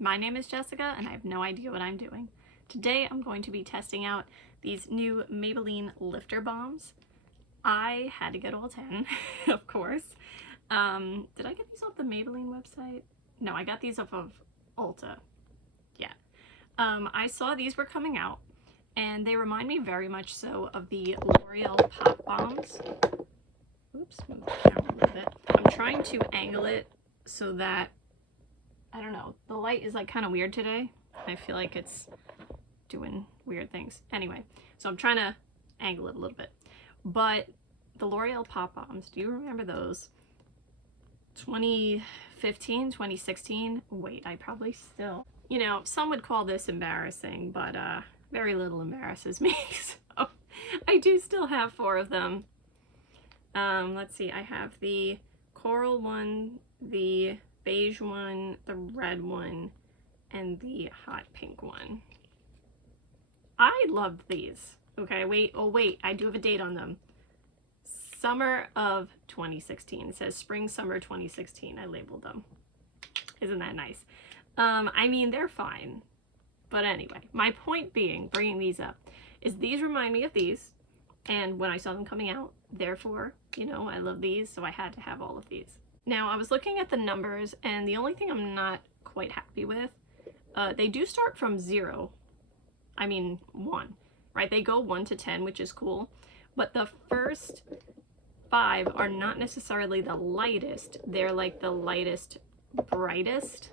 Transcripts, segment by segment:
My name is Jessica and I have no idea what I'm doing. Today I'm going to be testing out these new Maybelline lifter balms. I had to get all 10, of course. Did I get these off the Maybelline website? No, I got these off of Ulta. Yeah. I saw these were coming out and they remind me very much so of the L'Oreal Pop Balms. Oops, move it down a little bit. I'm trying to angle it so that, I don't know, the light is like kind of weird today. I feel like it's doing weird things. Anyway, so I'm trying to angle it a little bit. But the L'Oreal Pop Balms, do you remember those? 2015, 2016? Wait, I probably still... You know, some would call this embarrassing, but very little embarrasses me. So I do still have 4 of them. Let's see, I have the coral one, the beige one, the red one, and the hot pink one. I loved these. Okay, wait, I do have a date on them. Summer of 2016. It says spring, summer 2016. I labeled them. Isn't that nice? I mean, they're fine. But anyway, my point being, bringing these up, is these remind me of these. And when I saw them coming out, therefore, you know, I love these, so I had to have all of these. Now, I was looking at the numbers, and the only thing I'm not quite happy with, they do start from 0. I mean, 1, right? They go 1 to 10, which is cool. But the first 5 are not necessarily the lightest. They're like the lightest, brightest.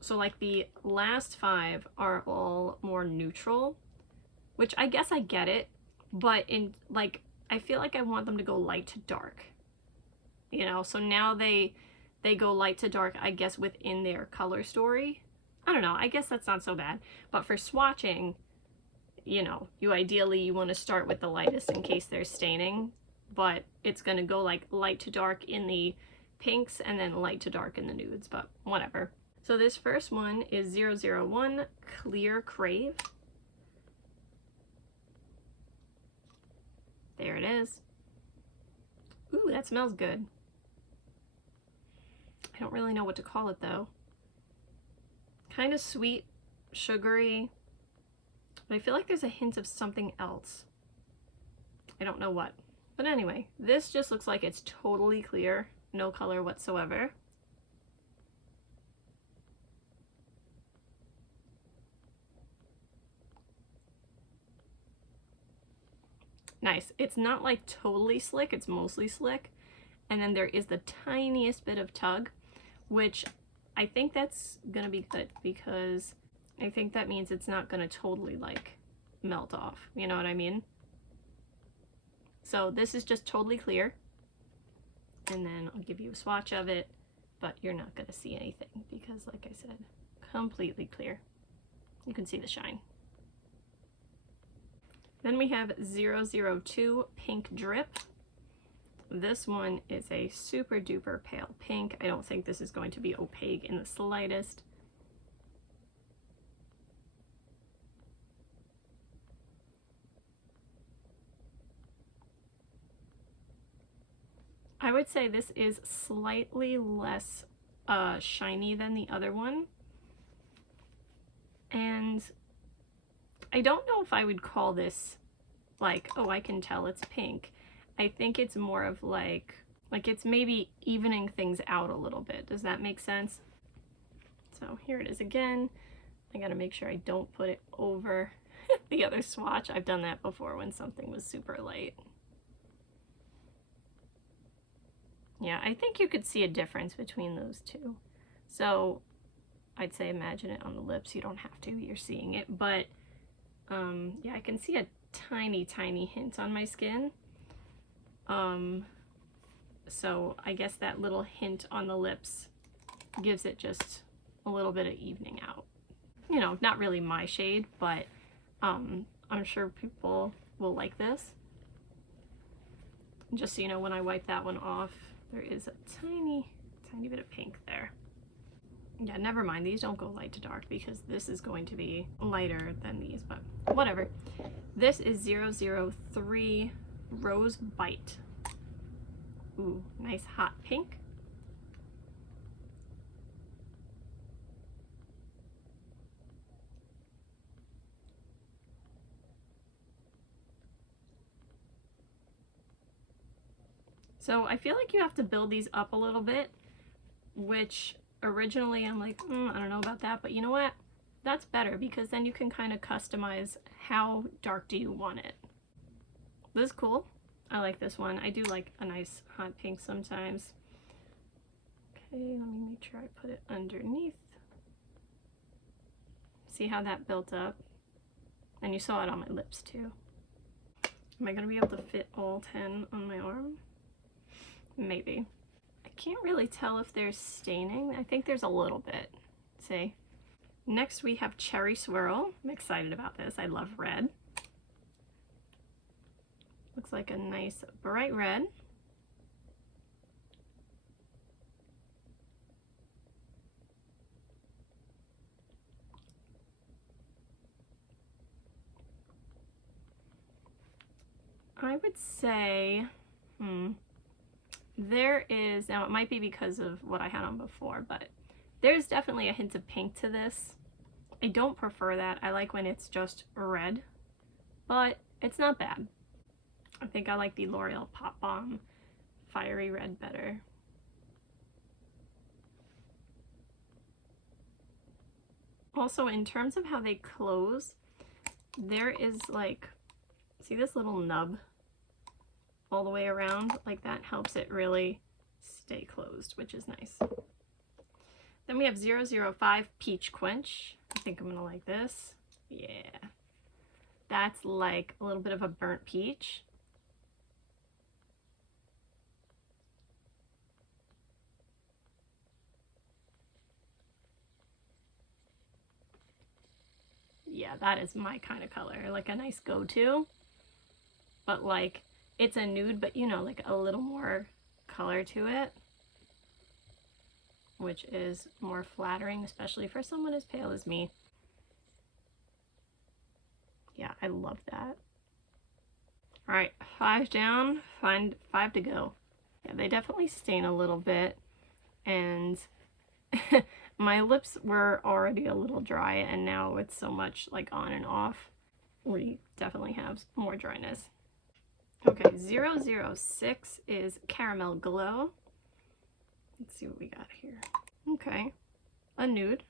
So like the last 5 are all more neutral, which I guess I get it. But in like, I feel like I want them to go light to dark. You know, so now they go light to dark, I guess, within their color story. I don't know, I guess that's not so bad. But for swatching, you know, you want to start with the lightest in case there's staining, but it's going to go like light to dark in the pinks and then light to dark in the nudes, but whatever. So this first one is 001 Clear Crave. There it is. Ooh, that smells good. I don't really know what to call it though. Kind of sweet, sugary, but I feel like there's a hint of something else. I don't know what. But anyway, this just looks like it's totally clear, no color whatsoever. Nice. It's not like totally slick, it's mostly slick. And then there is the tiniest bit of tug, which I think that's gonna be good because I think that means it's not gonna totally like melt off. You know what I mean? So this is just totally clear. And then I'll give you a swatch of it, but you're not gonna see anything because like I said, completely clear. You can see the shine. Then we have 002 Pink Drip. This one is a super duper pale pink. I don't think this is going to be opaque in the slightest. I would say this is slightly less shiny than the other one. And I don't know if I would call this like, oh, I can tell it's pink. I think it's more of like it's maybe evening things out a little bit. Does that make sense? So here it is again. I gotta make sure I don't put it over the other swatch. I've done that before when something was super light. Yeah, I think you could see a difference between those two. So I'd say imagine it on the lips. You don't have to, you're seeing it, but yeah, I can see a tiny, tiny hint on my skin. So I guess that little hint on the lips gives it just a little bit of evening out. You know, not really my shade, but I'm sure people will like this. Just so you know, when I wipe that one off, there is a tiny, tiny bit of pink there. Yeah, never mind, these don't go light to dark because this is going to be lighter than these, but whatever. This is 003 Rose Bite. Ooh, nice hot pink. So I feel like you have to build these up a little bit, which originally I'm like, I don't know about that, but you know what? That's better because then you can kind of customize how dark do you want it. This is cool. I like this one. I do like a nice hot pink sometimes. Okay, let me make sure I put it underneath. See how that built up? And you saw it on my lips too. Am I gonna be able to fit all 10 on my arm? Maybe. I can't really tell if there's staining. I think there's a little bit. See? Next we have Cherry Swirl. I'm excited about this. I love red. Looks like a nice bright red. I would say, there is, now it might be because of what I had on before, but there's definitely a hint of pink to this. I don't prefer that. I like when it's just red, but it's not bad. I think I like the L'Oreal Pop Balm Fiery Red better. Also, in terms of how they close, there is like, see this little nub all the way around? Like that helps it really stay closed, which is nice. Then we have 005 Peach Quench. I think I'm gonna like this. Yeah. That's like a little bit of a burnt peach. Yeah, that is my kind of color. Like a nice go-to. But like, it's a nude, but you know, like a little more color to it, which is more flattering, especially for someone as pale as me. Yeah, I love that. All right, 5 down, 5 to go. Yeah, they definitely stain a little bit, and my lips were already a little dry, and now with so much like on and off, we definitely have more dryness. Okay, 006 is Caramel Glow. Let's see what we got here. Okay, a nude.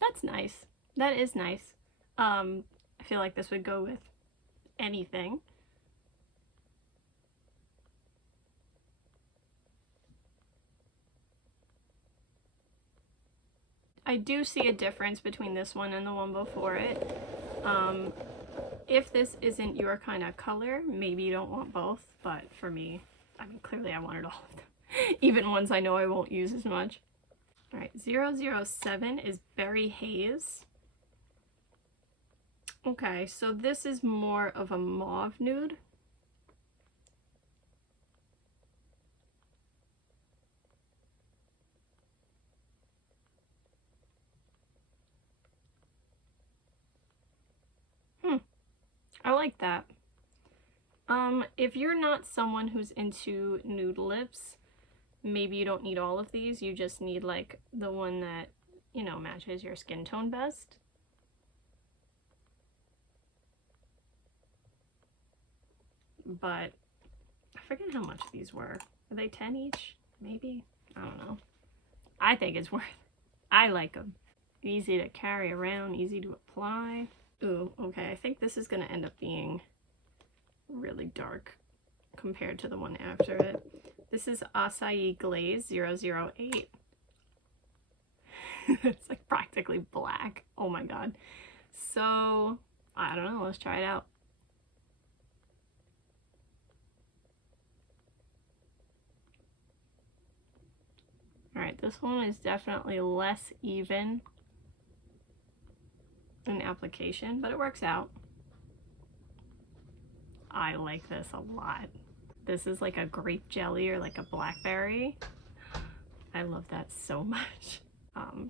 That's nice. That is nice. I feel like this would go with anything. I do see a difference between this one and the one before it. If this isn't your kind of color, maybe you don't want both, but for me, I mean, clearly I wanted all of them, even ones I know I won't use as much. All right, 007 is Berry Haze. Okay, so this is more of a mauve nude. I like that. If you're not someone who's into nude lips, maybe you don't need all of these. You just need like the one that, you know, matches your skin tone best. But I forget how much these were. Are they 10 each? Maybe? I don't know. I think it's worth it. I like them. Easy to carry around, easy to apply. Ooh, okay, I think this is gonna end up being really dark compared to the one after it. This is Acai Glaze 008. It's like practically black. Oh my god. So, I don't know, let's try it out. Alright, this one is definitely less even in application, but it works out. I like this a lot. This is like a grape jelly or like a blackberry. I love that so much.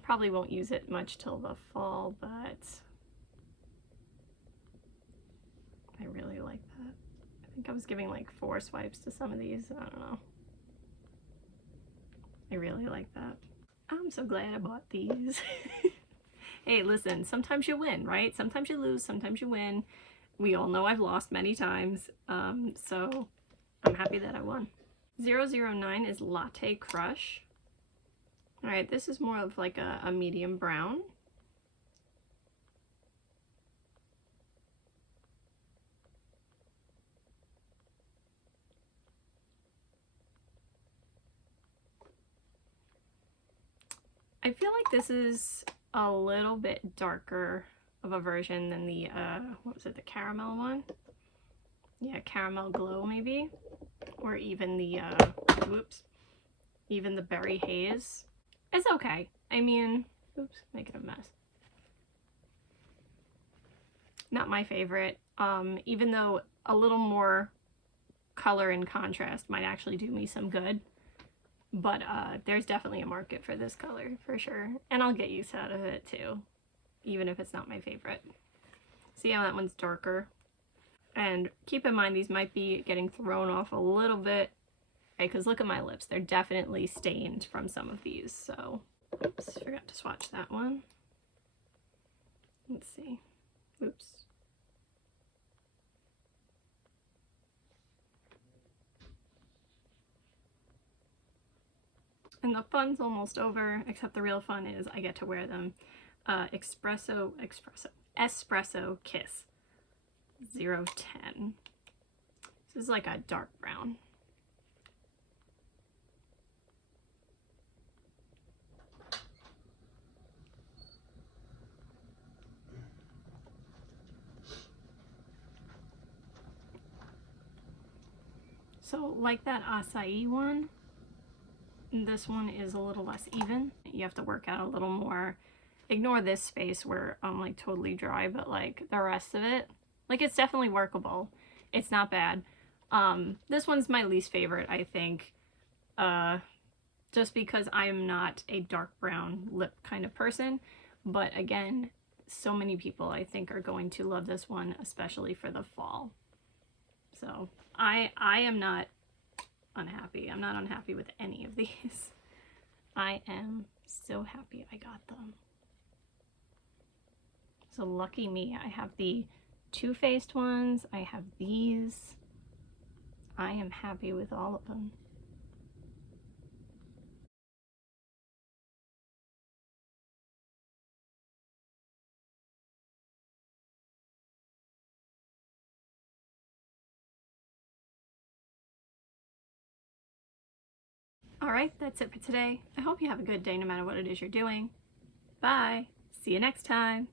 Probably won't use it much till the fall, but I really like that. I think I was giving like 4 swipes to some of these. I don't know. I really like that. I'm so glad I bought these. Hey, listen, sometimes you win, right? Sometimes you lose, sometimes you win. We all know I've lost many times, so I'm happy that I won. 009 is Latte Crush. All right, this is more of like a medium brown. I feel like this is a little bit darker of a version than the, what was it, the caramel one? Yeah, Caramel Glow maybe? Or even the, whoops, even the Berry Haze. It's okay. I mean, oops, making a mess. Not my favorite, even though a little more color and contrast might actually do me some good. But there's definitely a market for this color, for sure. And I'll get use out of it too, even if it's not my favorite. See how that one's darker? And keep in mind, these might be getting thrown off a little bit, because look at my lips. They're definitely stained from some of these, so oops, forgot to swatch that one. Let's see. Oops. And the fun's almost over, except the real fun is I get to wear them. Espresso Kiss 010. This is like a dark brown. So like that acai one, this one is a little less even. You have to work out a little more. Ignore this space where I'm like totally dry, but like the rest of it, like it's definitely workable. It's not bad. This one's my least favorite, I think, just because I'm not a dark brown lip kind of person. But again, so many people I think are going to love this one, especially for the fall. So I am not unhappy. I'm not unhappy with any of these. I am so happy I got them. So lucky me. I have the Too Faced ones. I have these. I am happy with all of them. Alright, that's it for today. I hope you have a good day no matter what it is you're doing. Bye! See you next time!